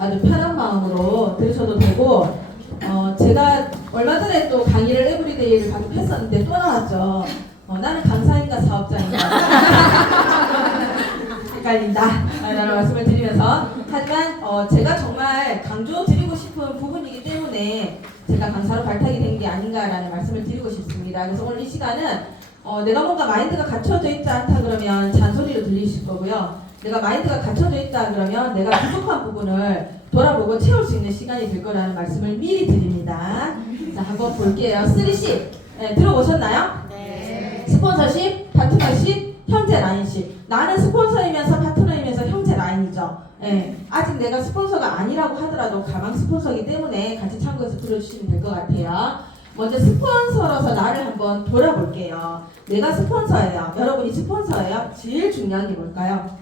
아주 편한 마음으로 들으셔도 되고, 제가 얼마 전에 또 강의를 에브리데이를 방금 했었는데 또 나왔죠. 나는 강사인가 사업자인가 헷갈린다 라는 말씀을 드리면서, 하지만 제가 정말 강조드리고 싶은 부분이기 때문에 제가 강사로 발탁이 된 게 아닌가라는 말씀을 드리고 싶습니다. 그래서 오늘 이 시간은 내가 뭔가 마인드가 갖춰져 있지 않다 그러면 잔소리로 들리실 거고요. 내가 마인드가 갖춰져 있다 그러면 내가 부족한 부분을 돌아보고 채울 수 있는 시간이 될 거라는 말씀을 미리 드립니다. 자, 한번 볼게요. 3C 들어보셨나요? 네. 스폰서십, 파트너십, 형제 라인십. 나는 스폰서이면서 파트너이면서 형제 라인이죠. 아직 내가 스폰서가 아니라고 하더라도 가망 스폰서이기 때문에 같이 참고해서 들어주시면 될 것 같아요. 먼저 스폰서로서 나를 한번 돌아볼게요. 내가 스폰서예요. 여러분이 스폰서예요. 제일 중요한 게 뭘까요?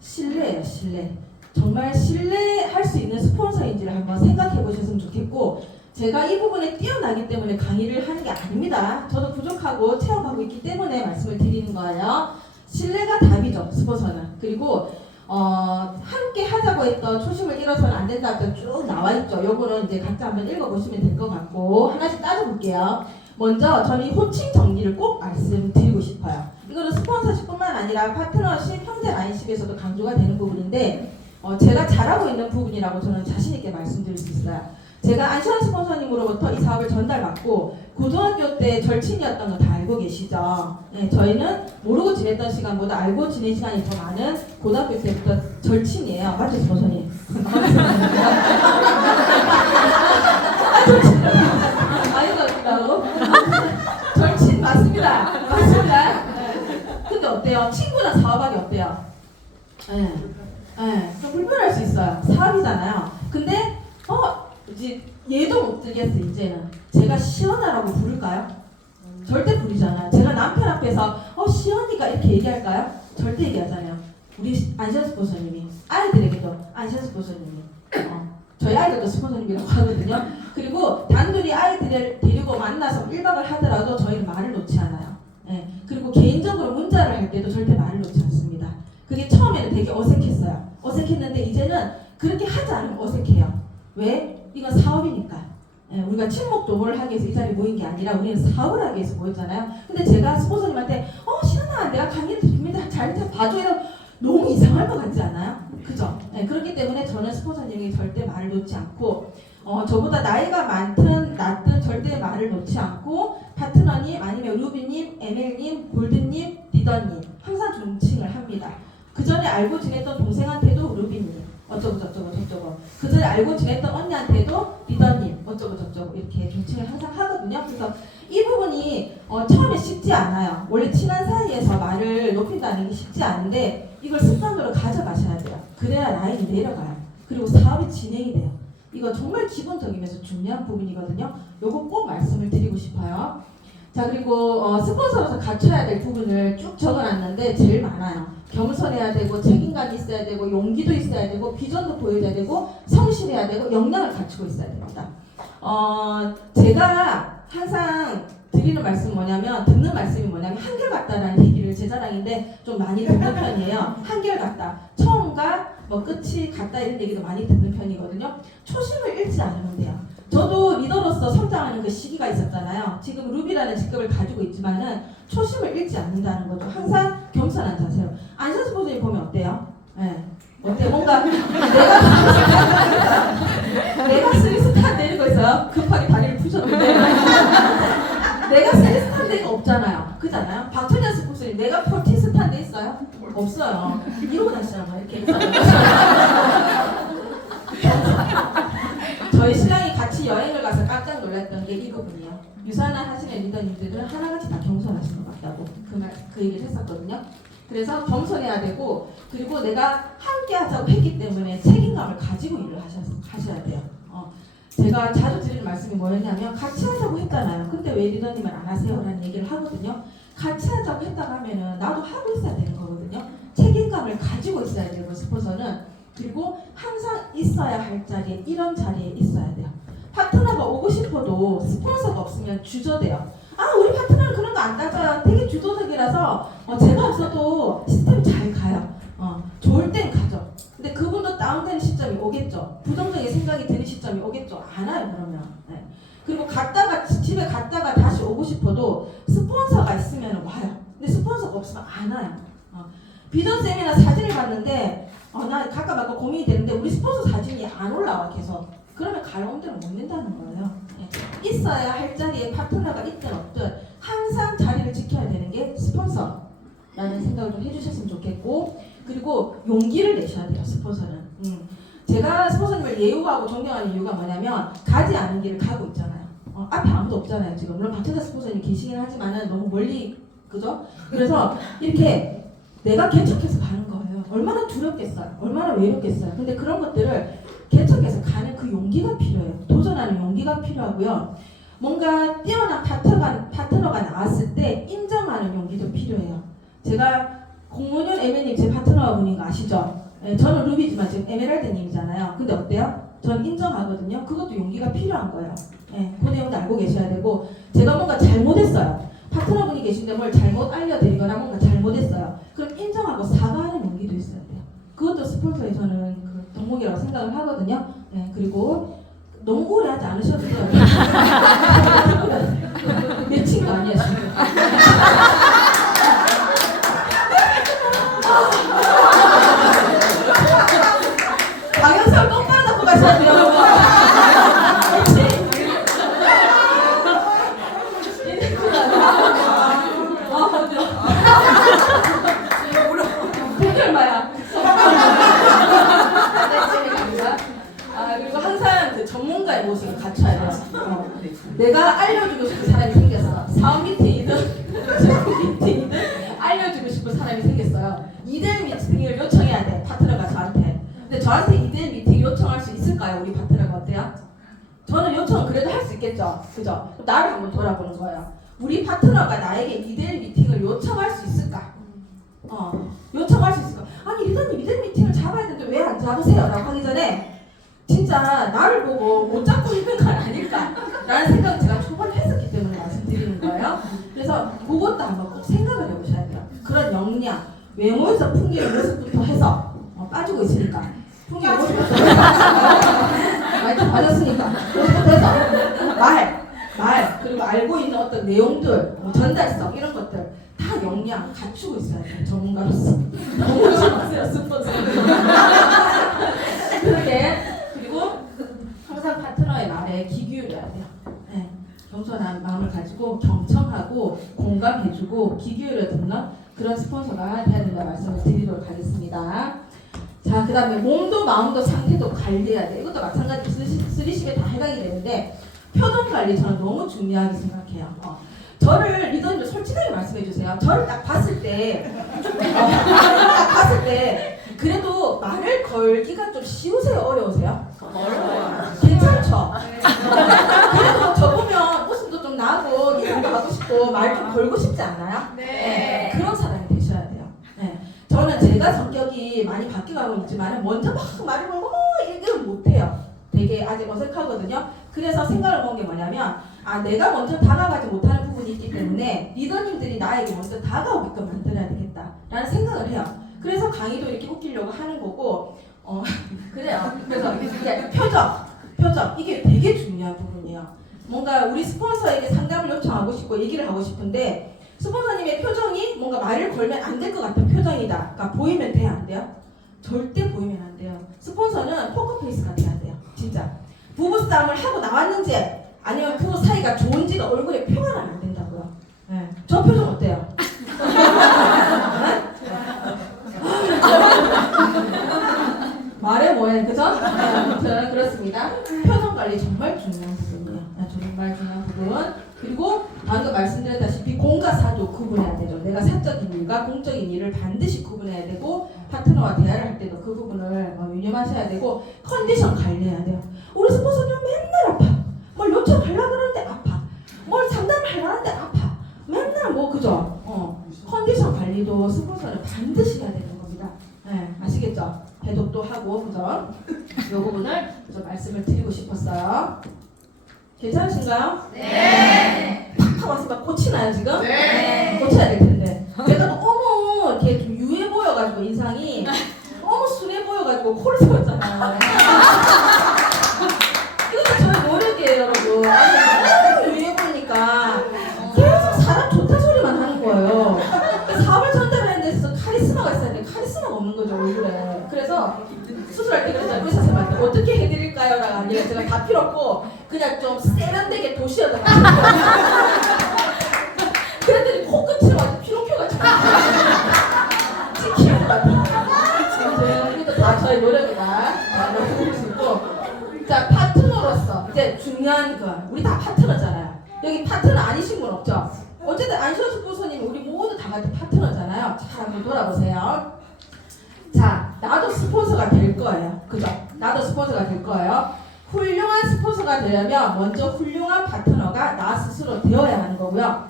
신뢰예요. 신뢰. 정말 신뢰할 수 있는 스폰서인지를 한번 생각해 보셨으면 좋겠고, 제가 이 부분에 뛰어나기 때문에 강의를 하는 게 아닙니다. 저도 부족하고 체험하고 있기 때문에 말씀을 드리는 거예요. 신뢰가 답이죠, 스폰서는. 그리고 함께 하자고 했던 초심을 잃어서는 안 된다고 쭉 나와 있죠. 요거는 이제 각자 한번 읽어보시면 될 것 같고, 하나씩 따져볼게요. 먼저 저는 이 호칭 정리를 꼭 말씀드리고 싶어요. 이거는 스폰서십뿐만 아니라 파트너십, 형제 라인십에서도 강조가 되는 부분인데, 제가 잘하고 있는 부분이라고 저는 자신 있게 말씀드릴 수 있어요. 제가 안시환 스폰서님으로부터 이 사업을 전달받고 고등학교 때 절친이었던 거 다 알고 계시죠? 저희는 모르고 지냈던 시간보다 알고 지낸 시간이 더 많은 고등학교 때부터 절친이에요. 맞죠, 스폰서님? 아이고, 절친 맞습니다. 맞습니다. 근데 어때요? 친구랑 사업하기 어때요? 좀 불편할 수 있어요. 사업이잖아요. 근데 이제 얘도 못 들겠어. 이제는 제가 시연아라고 부를까요? 절대 부르잖아요. 제가 남편 앞에서 시연이가 이렇게 얘기할까요? 절대 얘기하잖아요. 우리 안시환 스폰서님이 아이들에게도 안시환 스폰서님이 저희 아이들도 스폰서님이라고 하거든요. 그리고 단둘이 아이들을 데리고 만나서 1박을 하더라도 저희는 말을 놓지 않아요. 그리고 개인적으로 문자를 할 때도 절대 말을 놓지 않습니다. 그게 처음에는 되게 어색했어요. 어색했는데 이제는 그렇게 하지 않으면 어색해요. 왜? 이건 사업이니까. 우리가 친목 도모를 하기 위해서 이 자리에 모인 게 아니라 우리는 사업을 하기 위해서 모였잖아요. 근데 제가 스폰서님한테 시연아 내가 강의를 드립니다. 잘 봐줘요. 너무 이상할 것 같지 않아요? 그죠? 그렇기 때문에 저는 스폰서님에게 절대 말을 놓지 않고, 저보다 나이가 많든 낮든 절대 말을 놓지 않고, 파트너님 아니면 루비님, ML님, 골드님, 리더님 항상 존칭을 합니다. 그 전에 알고 지냈던 동생한테도 루비님 어쩌고 저쩌고 저쩌고, 그 전에 알고 지냈던 언니한테도 리더님 어쩌고 저쩌고 이렇게 존칭을 항상 하거든요. 그래서 이 부분이 처음에 쉽지 않아요. 원래 친한 사이에서 말을 높인다는 게 쉽지 않은데 이걸 습관으로 가져가셔야 돼요. 그래야 라인이 내려가요. 그리고 사업이 진행이 돼요. 이거 정말 기본적이면서 중요한 부분이거든요. 요거 꼭 말씀을 드리고 싶어요. 자, 그리고 스폰서로서 갖춰야 될 부분을 쭉 적어놨는데 제일 많아요. 겸손해야 되고, 책임감이 있어야 되고, 용기도 있어야 되고, 비전도 보여줘야 되고, 성실해야 되고, 역량을 갖추고 있어야 됩니다. 제가 항상 드리는 말씀은 뭐냐면, 듣는 말씀이 뭐냐면 한결같다라는 얘기를, 제 자랑인데 좀 많이 듣는 편이에요. 한결같다. 처음과 끝이 같다 이런 얘기도 많이 듣는 편이거든요. 초심을 잃지 않으면 돼요. 저도 리더로서 성장하는 그 시기가 있었잖아요. 지금 루비라는 직급을 가지고 있지만은 초심을 잃지 않는다는 거죠. 항상 겸손한 자세로. 안시환 스폰서님 보면 어때요? 어때요? 뭔가 내가 스리스탄 내리고 있어요. 급하게 다리를 부셨는데 내가 스리스탄 내가 없잖아요. 그잖아요. 박천현 스폰서님 내가 포티스탄 돼 있어요? 없어요. 이러고 다니잖아요. 이렇게 저희 신랑이 같이 여행을 가서 깜짝 놀랐던 게 이 부분이에요. 유산을 하시는 리더님들은 하나같이 다 겸손하신 것 같다고 그 얘기를 했었거든요. 그래서 겸손해야 되고, 그리고 내가 함께 하자고 했기 때문에 책임감을 가지고 일을 하셔야 돼요. 제가 자주 드리는 말씀이 뭐였냐면, 같이 하자고 했잖아요. 근데 왜 리더님은 안 하세요? 라는 얘기를 하거든요. 같이 하자고 했다고 하면은 나도 하고 있어야 되는 거거든요. 책임감을 가지고 있어야 되고, 스폰서는. 그리고 항상 있어야 할 자리에, 이런 자리에 있어야 돼요. 파트너가 오고 싶어도 스폰서가 없으면 주저돼요. 우리 파트너는 그런 거 안 따져요. 되게 주도적이라서 제가 없어도 시스템이 잘 가요. 좋을 땐 가죠. 근데 그분도 다운되는 시점이 오겠죠. 부정적인 생각이 드는 시점이 오겠죠. 안 와요, 그러면. 네. 그리고 집에 갔다가 다시 오고 싶어도 스폰서가 있으면 와요. 근데 스폰서가 없으면 안 와요. 비전 세미나 사진을 봤는데 나 갈까 말까 고민이 되는데 우리 스폰서 사진이 안 올라와 계속. 그러면 가려운 데는 못 낸다는 거예요. 네. 있어야 할 자리에 파트너가 있든 없든 항상 자리를 지켜야 되는 게 스폰서라는 생각을 좀 해주셨으면 좋겠고, 그리고 용기를 내셔야 돼요, 스폰서는. 제가 스폰서님을 예우하고 존경하는 이유가 뭐냐면 가지 않은 길을 가고 있잖아요. 앞에 아무도 없잖아요, 지금. 물론 박찬자 스폰서님 계시긴 하지만은 너무 멀리, 그죠? 그래서 이렇게 내가 개척해서 가는 거예요. 얼마나 두렵겠어요. 얼마나 외롭겠어요. 근데 그런 것들을 개척해서 가는 그 용기가 필요해요. 도전하는 용기가 필요하고요. 뭔가 뛰어난 파트너가 나왔을 때 인정하는 용기도 필요해요. 제가 공문현 에메님 제 파트너분인 거 아시죠? 네, 저는 루비지만 지금 에메랄드님이잖아요. 근데 어때요? 전 인정하거든요. 그것도 용기가 필요한 거예요. 네, 그 내용도 알고 계셔야 되고, 제가 뭔가 잘못했어요. 파트너분이 계신데 뭘 잘못 알려드리거나 뭔가 잘못했어요. 그럼 인정하고 사과하는 용기도 있어야 돼요. 그것도 스폰서의 저는 그 덕목이라고 생각을 하거든요. 네, 그리고 너무 오래 하지 않으셔도 돼요. 미친 거 아니에요, 지금. 방향성 똑바로 잡고 가셔야 돼요. 얼마야? 그리고 항상 그 전문가의 모습을 갖춰야 돼요. 내가 알려주고 싶은 사람이 생겼어. 사업 미팅이든 제품 미팅이든 알려주고 싶은 사람이 생겼어요. 2대1 미팅을 요청해야 돼, 파트너가 저한테. 근데 저한테 2대1 미팅 요청할 수 있을까요? 우리 파트너가 어때요? 저는 요청 그래도 할 수 있겠죠. 그죠? 나를 한번 돌아보는 거예요. 우리 파트너가 나에게 2대1 미팅을 요청할 수 있을까? 요청할 수 있을까? 아니 리더님 2대1 미팅을 잡아야 되는데 왜 안 잡으세요? 라고 하기 전에 진짜 나를 보고 못 잡고 있는 건 아닐까? 라는 생각을 제가 초반에 했었기 때문에 말씀드리는 거예요. 그래서 그것도 한번 꼭 생각을 해보셔야 돼요. 그런 역량, 외모에서 풍기는 모습부터 해서 빠지고 있으니까 풍기는 모습부터 해서 많이 빠졌으니까 모습부터 해서 말 그리고 알고 있는 어떤 내용들, 전달성 이런 것들 다 역량 갖추고 있어야 돼요. 전문가로서. 너무 심하세요, 스폰서. 그렇게. 그리고 항상 파트너의 말에 귀 기울여야 돼요. 네. 겸손한 마음을 가지고 경청하고 공감해주고 귀 기울여 듣는 그런 스폰서가 돼야 된다 말씀을 드리도록 하겠습니다. 자, 그 다음에 몸도 마음도 상태도 관리해야 돼요. 이것도 마찬가지로 쓰리십에 다 해당이 되는데 표정 관리 저는 너무 중요하게 생각해요. 저를 리더님도 솔직하게 말씀해 주세요. 저를 딱 봤을 때 그래도 말을 걸기가 좀 쉬우세요? 어려우세요? 어려워요. 괜찮죠? 그래도 저 보면 웃음도 좀 나고 얘기도 하고 싶고 말 좀 걸고 싶지 않아요? 네. 그런 사람이 되셔야 돼요. 네. 저는 제가 성격이 많이 바뀌어가고 있지만 먼저 막 말을 걸고 얘기를 못해요. 되게 아직 어색하거든요. 그래서 생각을 해본 게 뭐냐면 내가 먼저 다가가지 못하는 부분이 있기 때문에 리더님들이 나에게 먼저 다가오게끔 만들어야 되겠다라는 생각을 해요. 그래서 강의도 이렇게 웃기려고 하는 거고 그래요. 그래서 이제 표정 이게 되게 중요한 부분이에요. 뭔가 우리 스폰서에게 상담을 요청하고 싶고 얘기를 하고 싶은데 스폰서님의 표정이 뭔가 말을 걸면 안 될 것 같은 표정이다. 그러니까 보이면 돼요, 안 돼요? 절대 보이면 안 돼요. 스폰서는 포커페이스가 돼야 돼요. 진짜. 부부싸움을 하고 나왔는지 아니면 그 사이가 좋은지가 얼굴에 표가 나면 안 된다고요. 네. 저 표정 어때요? 말해 뭐해, 그죠? 아무튼 그렇습니다. 표정 관리 정말 중요한 부분이에요. 정말 중요한 부분. 그리고 방금 말씀드렸다시피 공과 사도 구분해야 되죠. 내가 사적인 일과 공적인 일을 반드시 구분해야 되고 파트너와 대화를 할 때도 그 부분을 유념하셔야 되고 컨디션 관리해야 돼요. 우리 스폰서님은 맨날 아파. 뭘 요청하려고 그러는데 아파. 뭘 상담하려고 하는데 아파. 맨날 그죠? 컨디션 관리도 스폰서는 반드시 해야 되는 겁니다. 네, 아시겠죠? 배독도 하고, 그죠? 이 부분을 좀 말씀을 드리고 싶었어요. 괜찮으신가요? 네. 팍팍 와서 막 꽂히나요, 지금? 네. 꽂혀야 될 텐데. 내가 너무 이렇게 좀 유해 보여가지고 인상이 너무 순해 보여가지고 가지고 코를 세웠잖아요. 이것도 저의 노력이에요, 여러분. 아니, 위에 보니까 계속 사람 좋다 소리만 하는 거예요. 사업을 전달하는 데서 카리스마가 있어야 돼. 카리스마가 없는 거죠, 얼굴에. 그래서 수술할 때 그랬잖아요. 의사 선생님한테 어떻게 해드릴까요? 라가 아니라 제가 다 필요 없고 그냥 좀 세련되게 도시어다가 그랬더니 코끝이 완전 피노키오같이 찍히는 것 같아요. 이것도 다 저의 노력이다. 이렇게 볼 수 있고. 자, 파트너로서 이제 중요한 거. 우리 다 파트너잖아요. 여기 파트너 아니신 분 없죠? 어쨌든 안시원수 부소님 우리 모두 다 같은 파트너잖아요. 자, 한번 돌아보세요. 자, 나도 스폰서가 될 거예요. 그죠? 나도 스폰서가 될 거예요. 훌륭한 스폰서가 되려면 먼저 훌륭한 파트너가 나 스스로 되어야 하는 거고요.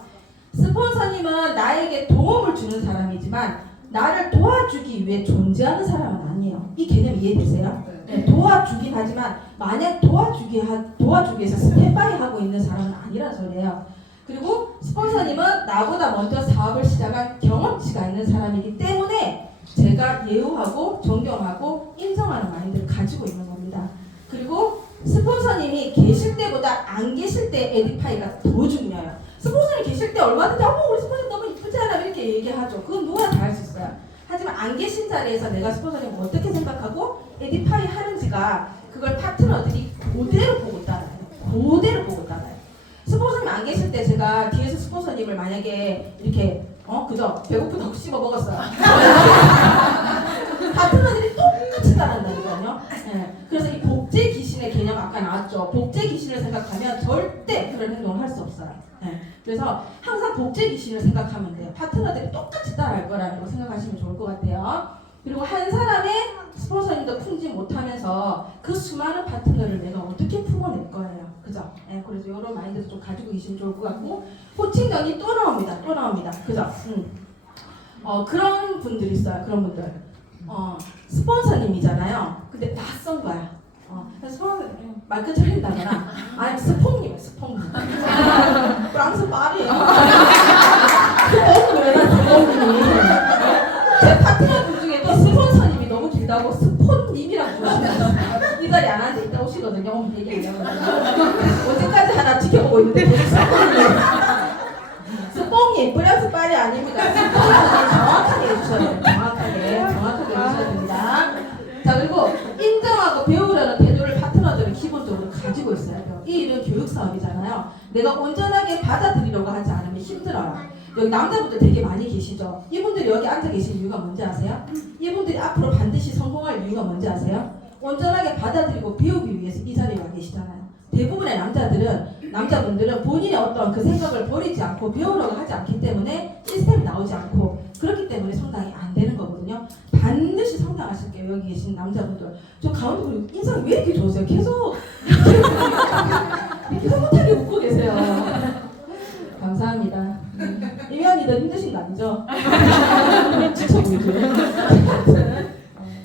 스폰서님은 나에게 도움을 주는 사람이지만 나를 도와주기 위해 존재하는 사람은 아니에요. 이 개념 이해되세요? 네, 도와주긴 하지만 만약 도와주기 위해서 스탠바이 하고 있는 사람은 아니란 소리예요. 그리고 스폰서님은 나보다 먼저 사업을 시작한 경험치가 있는 사람이기 때문에 제가 예우하고 존경하고 인정하는 마인드를 가지고 있는 겁니다. 그리고 스폰서님이 계실 때보다 안 계실 때 에디파이가 더 중요해요. 스폰서님 계실 때 얼마든지 우리 스폰서님 너무 이쁘지 않아 이렇게 얘기하죠. 그건 누구나 다 할 수 있어요. 하지만 안 계신 자리에서 내가 스폰서님 어떻게 생각하고 에디파이 하는지가 그걸 파트너들이 그대로 보고 따라요. 그대로 보고 따라요. 스폰서님 안 계실 때 제가 뒤에서 스폰서님을 만약에 이렇게 그죠? 배고프다고 씹어 먹었어요. 파트너들이 똑같이 따라한다니까요. 네. 그래서 이 복제 귀신의 개념 아까 나왔죠. 복제 귀신을 생각하면 절대 그런 행동을 할 수 없어요. 네. 그래서 항상 복제 귀신을 생각하면 돼요. 파트너들이 똑같이 따라할 거라는 거 생각하시면 좋을 것 같아요. 그리고 한 사람의 스폰서님도 품지 못하면서 그 수많은 파트너를 내가 어떻게 품어낼 거예요. 그죠? 네, 그래서 이런 마인드도 좀 가지고 계시면 좋을 것 같고 호칭경이 또 나옵니다. 그죠? 그런 분들이 있어요. 그런 분들. 스폰서님이잖아요. 근데 낯선 거야. 스폰서님 말 그대로 한다거나 아니면 스폰님. 프랑스 파리예요. 스폰님이 제 파트너분 중에도 스폰서님이 너무 길다고 스폰님이라고 부르시면 이 자리 안 하는데 이따 오시거든요. 얘기하려고 언제까지 하나 지켜보고 있는데 계속 스폰님 프랑스 파리 아닙니다. 스폰님 정확하게 해주셔야 돼요. 정확하게 해주셔야 됩니다. 자, 그리고 인정하고 배우려는 태도를 파트너들은 기본적으로 가지고 있어야 돼요. 이 일은 교육 사업이잖아요. 내가 온전하게 받아들이려고 하지 않으면 힘들어요. 여기 남자분들 되게 많이 계시죠? 이분들이 여기 앉아 계신 이유가 뭔지 아세요? 이분들이 앞으로 반드시 성공할 이유가 뭔지 아세요? 온전하게 받아들이고 배우기 위해서 이 자리에 와 계시잖아요. 대부분의 남자분들은 본인의 어떤 그 생각을 버리지 않고 배우려고 하지 않기 때문에 시스템이 나오지 않고 그렇기 때문에 성장이 안 되는 거거든요. 반드시 성장하실게요. 여기 계신 남자분들. 저 가운데 분들 인상이 왜 이렇게 좋으세요? 계속 흐뭇하게 웃고 계세요. 감사합니다. 이면이도 힘드신 거 아니죠? 지쳐 보이죠?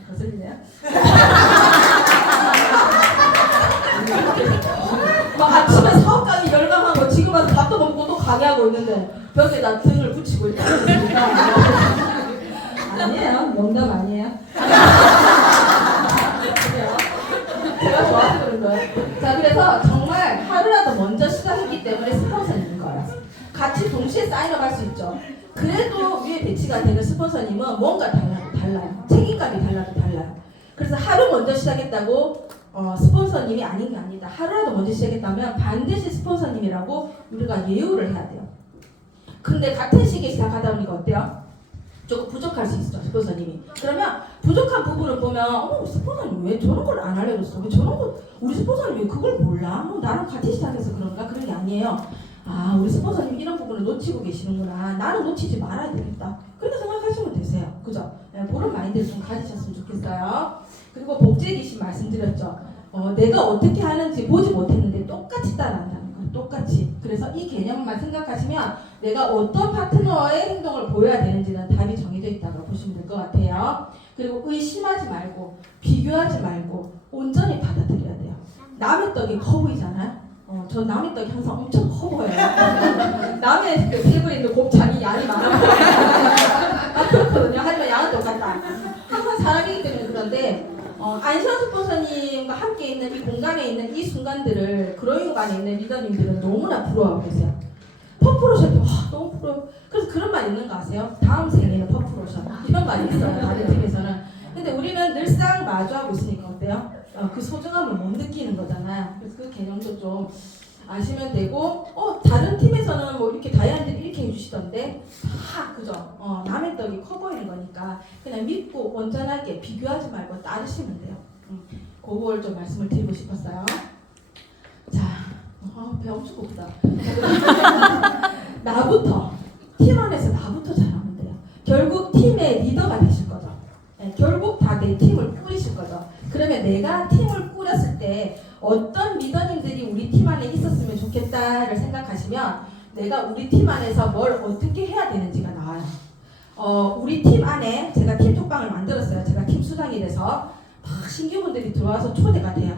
거슬리네요. 막 아침에 사업 강의 열광하고 지금 와서 밥도 먹고 또 강의하고 있는데 벽에다 등을 붙이고 있다. 아니에요. 농담 아니에요. 제가 좋아서 그런 거예요. 자, 그래서 정말 하루라도 먼저 시작했기 때문에 스폰서님인 거예요. 같이 동시에 사인업 할 수 있죠. 그래도 위에 배치가 되는 스폰서님은 뭔가 달라요. 책임감이 달라요. 그래서 하루 먼저 시작했다고 스폰서님이 아닌 게 아니다. 하루라도 먼저 시작했다면 반드시 스폰서님이라고 우리가 예우를 해야 돼요. 근데 같은 시기에 시작하다 보니까 어때요? 조금 부족할 수 있어, 스폰서님이. 그러면 부족한 부분을 보면 스폰서님 왜 저런 걸 안 알려줬어? 왜 저런 거 우리 스폰서님 왜 그걸 몰라? 나랑 같이 시작해서 그런가? 그런 게 아니에요. 우리 스폰서님 이런 부분을 놓치고 계시는구나. 나는 놓치지 말아야 되겠다. 그렇게 생각하시면 되세요. 그죠? 네, 그런 마인드를 좀 가지셨으면 좋겠어요. 그리고 복제 귀신 말씀드렸죠. 내가 어떻게 하는지 보지 못했는데 똑같이 따라한다는 거예요. 똑같이. 그래서 이 개념만 생각하시면 내가 어떤 파트너의 행동을 보여야 되는지는 답이 정해져 있다고 보시면 될 것 같아요. 그리고 의심하지 말고 비교하지 말고 온전히 받아들여야 돼요. 남의 떡이 커 보이잖아요. 저 남의 떡이 항상 엄청 커 보여요. 남의 그 테이블에 있는 곱창이 양이 많아 보여요. 그렇거든요. 하지만 양은 똑같다. 항상 사람이기 때문에 그런데 안시환 스폰서님과 함께 있는 이 공간에 있는 이 순간들을 그로잉 안에 있는 리더님들은 너무나 부러워하고 계세요. 퍼프로션도 너무 부러워. 그래서 그런 말 있는 거 아세요? 다음 생에는 퍼프로션 이런 말이 있어요. 다른 팀에서는. 근데 우리는 늘상 마주하고 있으니까 어때요? 그 소중함을 못 느끼는 거잖아요. 그래서 그 개념도 좀 아시면 되고, 다른 팀에서는 뭐 이렇게 다이아들이 이렇게 해주시던데, 그죠? 남의 떡이 커 보이는 거니까, 그냥 믿고 온전하게 비교하지 말고 따르시면 돼요. 그걸 좀 말씀을 드리고 싶었어요. 자, 배 엄청 고프다. 나부터, 팀 안에서 나부터 잘하면 돼요. 결국 팀의 리더가 되실 거죠. 네, 결국 다 내 팀을 꾸리실 거죠. 그러면 내가 팀을 꾸렸을 때 어떤 리더님들이 우리 팀 안에 있었으면 좋겠다를 생각하시면 내가 우리 팀 안에서 뭘 어떻게 해야 되는지가 나와요. 우리 팀 안에 제가 팀 톡방을 만들었어요. 제가 팀 수장이 돼서 막 신규분들이 들어와서 초대가 돼요.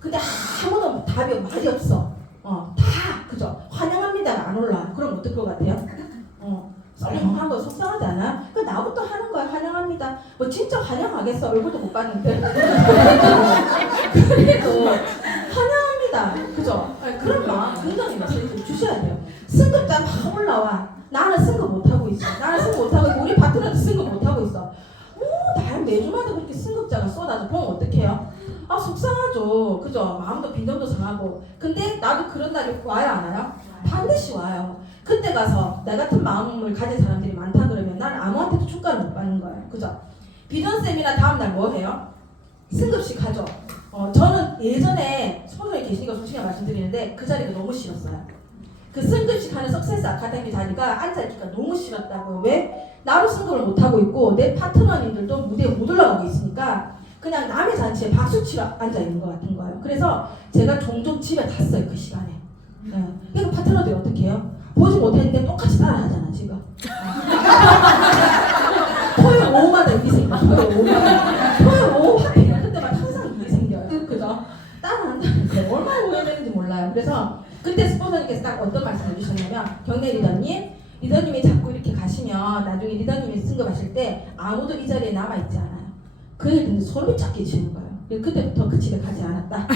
근데 아무도 답이 말이 없어. 다 그죠? 환영합니다가 안 올라. 그럼 어떨 것 같아요? 썰렁한 거 속상하지 않아? 그 나부터 하는 거야. 환영합니다. 뭐 진짜 환영하겠어. 얼굴도 못 봤는데. 그래도 환영합니다. 그죠? 그런 마음 굉장히 주셔야 돼요. 승급자 막 올라와. 나는 승급 못하고 있어. 나는 승급 못하고 있고 우리 파트너도 승급 못하고 있어. 날 매주마다 그렇게 승급자가 쏟아져. 보면 어떡해요? 속상하죠. 그죠? 마음도 빈정도 상하고. 근데 나도 그런 날이 와요, 안 와요? 반드시 와요. 그때 가서 나 같은 마음을 가진 사람들이 많다 그러면 난 아무한테도 축가를 못 받는 거예요. 그죠? 비전쌤이나 다음날 뭐 해요? 승급식 하죠. 저는 예전에 스폰서에 계시니까 솔직히 말씀드리는데 그 자리가 너무 싫었어요. 그 승급식 하는 석세스 아카데미 자리가 앉아있기가 너무 싫었다고요. 왜? 나도 승급을 못하고 있고 내 파트너님들도 무대에 못 올라가고 있으니까 그냥 남의 잔치에 박수 치러 앉아있는 것 같은 거예요. 그래서 제가 종종 집에 갔어요. 그 시간에. 네. 그러니까 파트너들이 어떻게 해요? 보지 못했는데 똑같이 따라하잖아 지금. 토요일 오후마다 일이 생겨. 토요일 오후 하필 그때만 항상 일이 생겨요. 그죠? 따라한다는 게 얼마나 오해되는지 몰라요. 그래서 그때 스폰서님께서 딱 어떤 말씀을 해주셨냐면 경례 리더님이 자꾸 이렇게 가시면 나중에 리더님이 승급하실 때 아무도 이 자리에 남아있지 않아요. 그 얘기 듣는데 소름이 쫙 끼치는 거예요. 그때부터 그 집에 가지 않았다.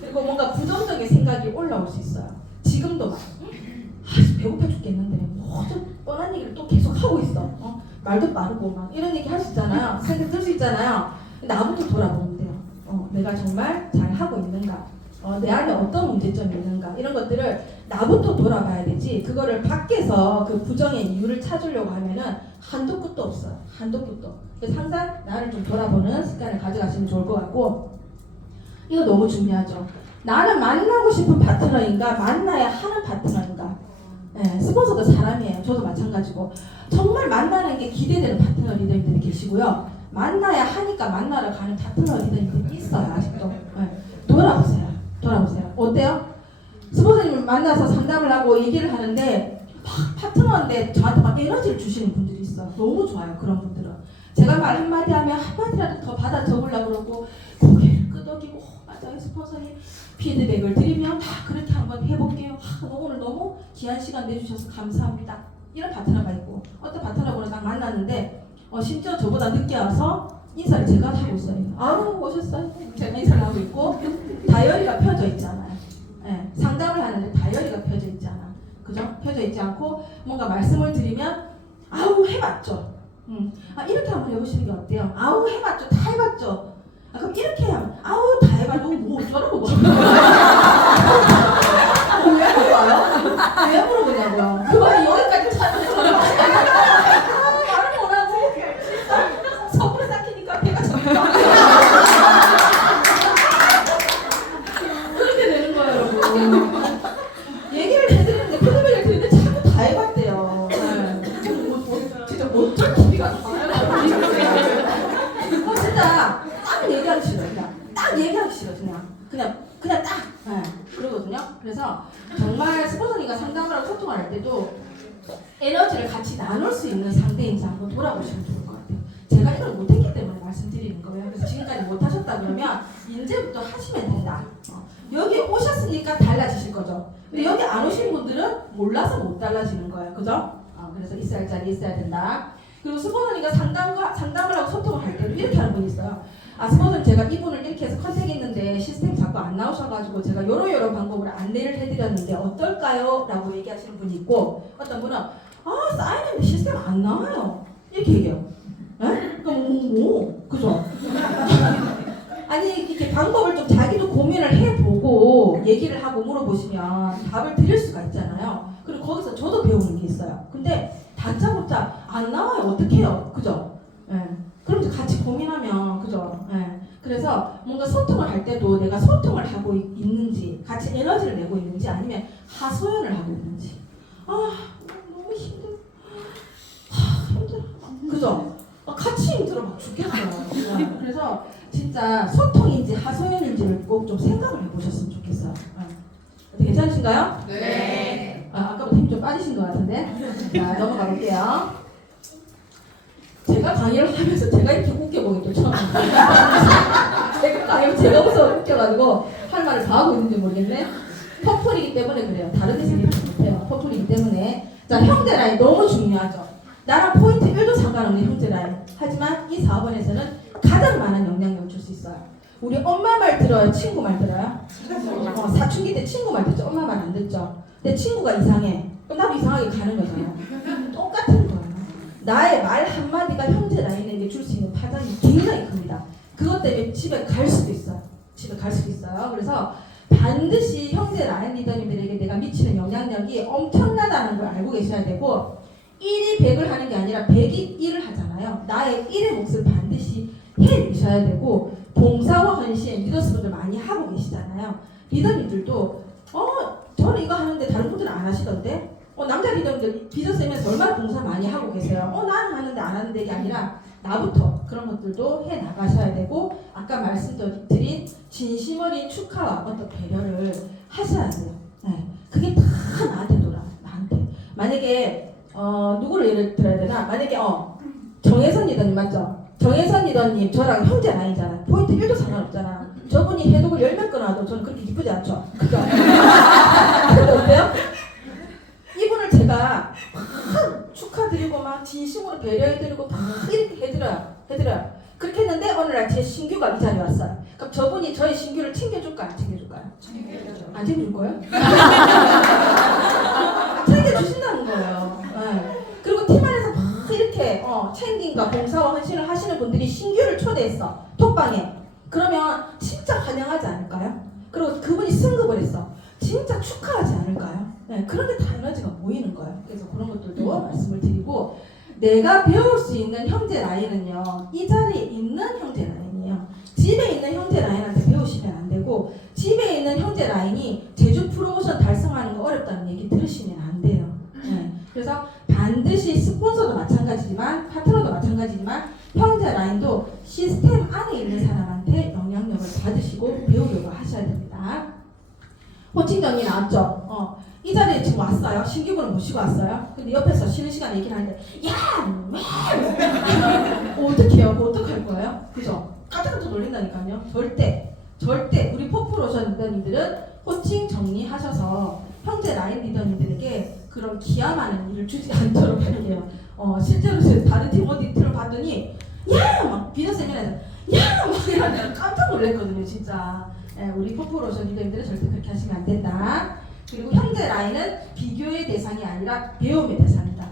그리고 뭔가 부정적인 생각이 올라올 수 있어요. 지금도 막 배고파 죽겠는데 모든 뻔한 얘기를 또 계속 하고 있어. 말도 빠르고 막 이런 얘기 할 수 있잖아요. 생각 들 수 있잖아요. 나부터 돌아보면 돼요. 내가 정말 잘 하고 있는가? 내 안에 어떤 문제점이 있는가? 이런 것들을 나부터 돌아봐야 되지. 그거를 밖에서 그 부정의 이유를 찾으려고 하면은 한도 끝도 없어요. 한도 끝도. 그래서 항상 나를 좀 돌아보는 습관을 가져가시면 좋을 것 같고. 이거 너무 중요하죠. 나는 만나고 싶은 파트너인가 만나야 하는 파트너인가. 네, 스폰서도 사람이에요. 저도 마찬가지고 정말 만나는 게 기대되는 파트너 리더님들이 계시고요. 만나야 하니까 만나러 가는 파트너 리더님들이 있어요. 아직도. 네, 돌아보세요. 어때요? 스폰서님을 만나서 상담을 하고 얘기를 하는데 막 파트너인데 저한테 막 에너지를 주시는 분들이 있어요. 너무 좋아요. 그런 분들은. 제가 말 한마디 하면 한마디라도 더 받아 적으려고 그러고 고개를 끄덕이고 맞아요. 스폰서님 피드백을 드리면 그렇게 한번 해볼게요. 오늘 너무 귀한 시간 내주셔서 감사합니다. 이런 파트너가 있고 어떤 파트너분을 딱 만났는데 심지어 저보다 늦게 와서 인사를 제가 하고 있어요. 아우 오셨어요. 제가 인사를 하고 있고 다이어리가 펴져 있잖아요. 네, 상담을 하는데 다이어리가 펴져 있지 않아. 그죠? 펴져 있지 않고 뭔가 말씀을 드리면 아우 해봤죠. 이렇게 한번 해보시는 게 어때요? 아우 해봤죠. 다 해봤죠. 그럼 이렇게 하면 아우 다 해봐도 뭐 어쩌라고 뭐 왜 물어봐요? 왜 물어보냐고요? 그거는 여기까지 찾아서 말을 못하고 선물 삭히니까 배가 잡혀 그렇게 되는 거예요 여러분. 얘기를 해드리는데 피드백을 드리는데 자꾸 다 해봤대요. 진짜 못할 TV가 나와요. 진짜 딱 얘기하기 싫어. 딱 얘기하기 싫어. 그냥 딱. 네, 그러거든요. 그래서 정말 스폰서님과 상담을 하고 소통을 할 때도 에너지를 같이 나눌 수 있는 상대인지 한번 돌아보시면 좋을 것 같아요. 제가 이걸 못했기 때문에 말씀드리는 거예요. 그래서 지금까지 못하셨다 그러면 이제부터 하시면 된다. 여기 오셨으니까 달라지실 거죠. 근데 여기 안 오신 분들은 몰라서 못 달라지는 거예요. 그죠? 그래서 있어야 할 자리 있어야 된다. 그리고 스폰서님과 상담을 하고 소통을 할 때도 이렇게 하는 분이 있어요. 아, 스폰서님 제가 이분을 이렇게 해서 컨택했는데 시스템이 자꾸 안 나오셔가지고 제가 요러 방법으로 안내를 해드렸는데 어떨까요? 라고 얘기하시는 분이 있고, 어떤 분은 아, 사인했는데 시스템 안 나와요. 이렇게 얘기해요. 에? 그럼 그죠? 아니, 이렇게 방법을 좀 자기도 고민을 해보고 얘기를 하고 물어보시면 답을 드릴 수가 있잖아요. 그리고 거기서 저도 배우는 게 있어요. 근데 다짜고짜 안 나와요. 어떡해요? 그죠? 예. 그럼 이제 같이 고민하면, 그죠? 예. 그래서 뭔가 소통을 할 때도 내가 소통을 하고 있는지, 같이 에너지를 내고 있는지, 아니면 하소연을 하고 있는지. 아, 너무 힘들어. 힘들어. 그죠? 같이 힘들어 막 죽겠어요. 그래서 진짜 소통인지 하소연인지를 꼭 좀 생각을 해보셨으면 좋겠어요. 괜찮으신가요? 네. 아까부터 힘 좀 빠지신 것 같은데. 자, 넘어가 볼게요. 제가 강의를 하면서 제가 이렇게 웃겨보기 또 처음이에요. 제가 웃겨가지고 할 말을 다 하고 있는지 모르겠네. 퍼플이기 때문에 그래요. 다른 데서 이렇게 못해요. 퍼플이기 때문에. 자, 형제 라인 너무 중요하죠. 나랑 포인트 1도 상관없는 형제 라인. 하지만 이 4번에서는 가장 많은 영향력을 줄 수 있어요. 우리 엄마 말 들어요? 친구 말 들어요? 사춘기 때 친구 말 듣죠? 엄마 말 안 듣죠? 내 친구가 이상해. 그럼 나도 이상하게 가는 거잖아요. 똑같은 거예요. 나의 말 한마디가 형제 라인에게 줄 수 있는 파장이 굉장히 큽니다. 그것 때문에 집에 갈 수도 있어요. 그래서 반드시 형제 라인 리더님들에게 내가 미치는 영향력이 엄청나다는 걸 알고 계셔야 되고, 1이 100을 하는 게 아니라 100이 1을 하잖아요. 나의 1의 몫을 반드시 해내셔야 되고, 봉사와 헌신 리더스분들 많이 하고 계시잖아요. 리더님들도 저는 이거 하는데 다른 분들은 안 하시던데, 남자 리더님들 비전쌤에서 얼마나 봉사 많이 하고 계세요. 나는 하는데 안 하는데 게 아니라 나부터 그런 것들도 해 나가셔야 되고, 아까 말씀드린 진심 어린 축하와 어떤 배려를 하셔야 돼요. 네. 그게 다 나한테 돌아. 나한테. 만약에 누구를 예를 들어야 되나? 만약에 정혜선 리더님 맞죠? 정혜선 리더님 저랑 형제 라인이잖아요. 포인트 1도 상관없잖아. 저분이 해독을 10명 끊어도 저는 그렇게 기쁘지 않죠? 그죠? 근데 어때요? 이분을 제가 막 축하드리고 막 진심으로 배려해드리고 이렇게 해드려요. 그렇게 했는데 어느 날 제 신규가 이 자리에 왔어요. 그럼 저분이 저의 신규를 챙겨줄까요? 안 챙겨줄까요? 안 챙겨줄 거예요? 챙겨주신다는 거예요. 네. 그리고 팀 안에서 막 이렇게 챙김과 봉사와 헌신을 하시는 분들이 신규를 초대했어. 톡방에. 그러면 진짜 환영하지 않을까요? 그리고 그분이 승급을 했어. 진짜 축하하지 않을까요? 네, 그런 게 다 에너지가 모이는 거예요. 그래서 그런 것들도 말씀을 드리고, 내가 배울 수 있는 형제 라인은요, 이 자리에 있는 형제 라인이에요. 집에 있는 형제 라인한테 배우시면 안 되고, 집에 있는 형제 라인이 제주 프로모션 달성하는 거 어렵다는 얘기 들으시면 안 돼요. 네, 그래서 반드시 스폰서도 마찬가지지만 파트너도 마찬가지지만 형제 라인도 시스템 안에 있는 사람한테 영향력을 받으시고 배우려고 하셔야 됩니다. 호칭 정리 나왔죠? 이 자리에 지금 왔어요. 신규분을 모시고 왔어요. 근데 옆에서 쉬는 시간에 얘기를 하는데, 야! 어떻게 해요? 어떡할 거예요? 그죠? 깜짝깜짝 놀린다니까요. 절대 우리 포프로션 리더님들은 호칭 정리하셔서 형제 라인 리더님들에게 그런 기아 많은 일을 주지 않도록 할게요. 실제로 다른 팀 어디를 봤더니 야! 막 비전 세미나에서 야! 막 이러면 깜짝 놀랐거든요. 진짜. 우리 포프로션 리더님들은 절대 그렇게 하시면 안 된다. 그리고 형제 라인은 비교의 대상이 아니라 배움의 대상이다.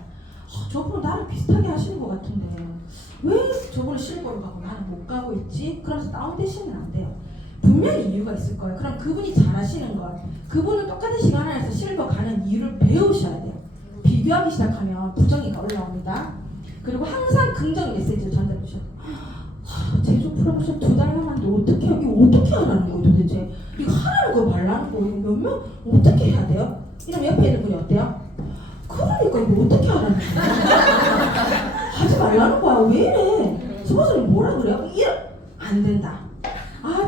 저분 나랑 비슷하게 하시는 것 같은데 왜 저분은 실버로 가고 나는 못 가고 있지? 그러면서 다운되시면 안 돼요. 분명히 이유가 있을 거예요. 그럼 그분이 잘하시는 것, 그분은 똑같은 시간 안에서 실버 가는 이유를 배우셔야 돼요. 비교하기 시작하면 부정의가 올라옵니다. 그리고 항상 긍정 메시지를 전달해 주셔야 돼요. 제주 프로모션 2달 남았는데 어떻게 이거 어떻게 하라는 거예요 도대체? 이거 하라는 거 말라는 거 이거 몇 명 어떻게 해야 돼요? 이러면 옆에 있는 분이 어때요? 그러니까 이거 어떻게 하라는 거야? 하지 말라는 거야. 왜 이래? 스폰서님 뭐라 그래요? 안 된다.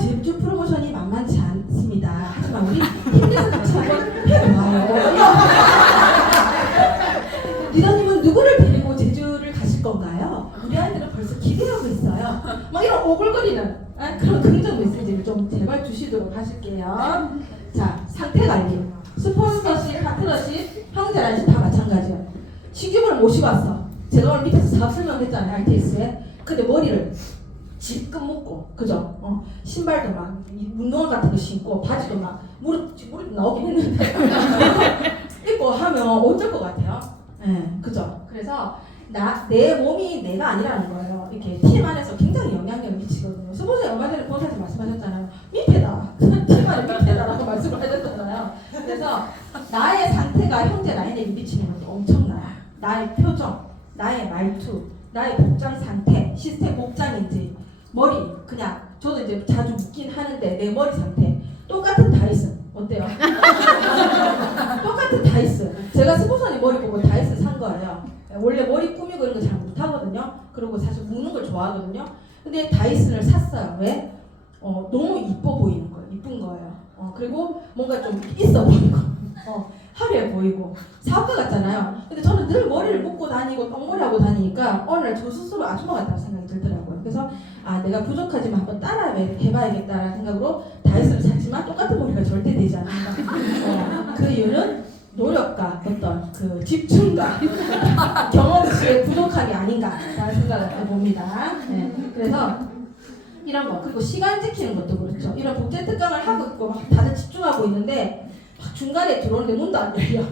제주 프로모션이 만만치 않습니다. 하지만 우리 힘내서 같이 한번 해봐요. 리더님은 누구를 데리고 제주를 가실 건가요? 우리 아이들은 벌써 기대하고 있어요. 막 이런 오글거리는 그런 긍정 메시지를 좀 제발 주시도록 하실게요. 자, 상태 관리. 스폰서십, 파트너십, 형제라인십 다 마찬가지예요. 신규분을 모시고 왔어. 제가 오늘 밑에서 사업 설명했잖아요, RTS에. 근데 머리를 질끈 묶고, 그죠? 신발도 막 운동화 같은 거 신고 바지도 막 무릎 나오긴 했는데 입고 하면 어쩔 것 같아요? 그죠? 그래서 내 몸이 내가 아니라는 거예요. 이렇게 팀 안에서 굉장히 영향력을 미치거든요. 수보자 얼마 전에 본사에서 말씀하셨잖아요. 민폐다. 팀 안에 민폐다라고 말씀을 하셨잖아요. 그래서 나의 상태가 형제 라인에 미치는 것도 엄청나요. 나의 표정, 나의 말투, 나의 복장 상태, 시스템 복장인지, 머리, 그냥 저도 이제 자주 묻긴 하는데 내 머리 상태 똑같은 다이슨 어때요? 똑같은 다이슨. 제가 스포선이 머리 보고 다이슨 산 거예요. 원래 머리 꾸미고 이런 거 잘 못하거든요. 그리고 사실 묶는 걸 좋아하거든요. 근데 다이슨을 샀어요. 왜? 너무 이뻐 보이는 거예요. 이쁜 거예요. 그리고 뭔가 좀 있어 보이고 화려해 보이고 사업가 같잖아요. 근데 저는 늘 머리를 묶고 다니고 똥머리 하고 다니니까 어느 날 저 스스로 아줌마 같다는 생각이 들더라고요. 그래서 내가 부족하지만 한번 따라 해봐야겠다라는 생각으로 다이슨을 샀지만 똑같은 머리가 절대 되지 않는다. 그 이유는 노력과 어떤 그 집중과 경험치의 부족함이 아닌가라는 생각을 해봅니다. 그래서 이런 거, 그리고 시간 지키는 것도 그렇죠. 이런 국제 특강을 하고 있고 막 다들 집중하고 있는데 막 중간에 들어오는데 문도 안 열려.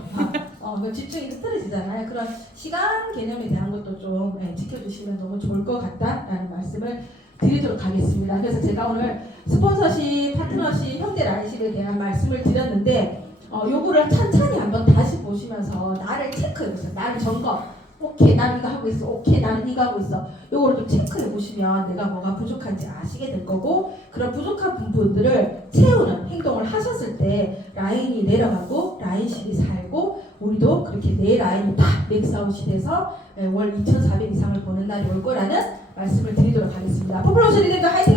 그 집중이 흐트러지잖아요. 그런 시간 개념에 대한 것도 좀 지켜주시면 너무 좋을 것 같다라는 말씀을 드리도록 하겠습니다. 그래서 제가 오늘 스폰서십, 파트너십, 형제 라인십에 대한 말씀을 드렸는데 요거를 천천히 한번 다시 보시면서 나를 체크해보세요. 나를 점검. 오케이, 나는 이거 하고 있어. 오케이, 나는 이거 하고 있어. 요거를 좀 체크해 보시면 내가 뭐가 부족한지 아시게 될 거고, 그런 부족한 부분들을 채우는 행동을 하셨을 때 라인이 내려가고 라인실이 살고, 우리도 그렇게 내 라인이 다 맥스아웃이 돼서 월 2,400 이상을 버는 날이 올 거라는 말씀을 드리도록 하겠습니다. 포플러셔 리듬과 화이팅!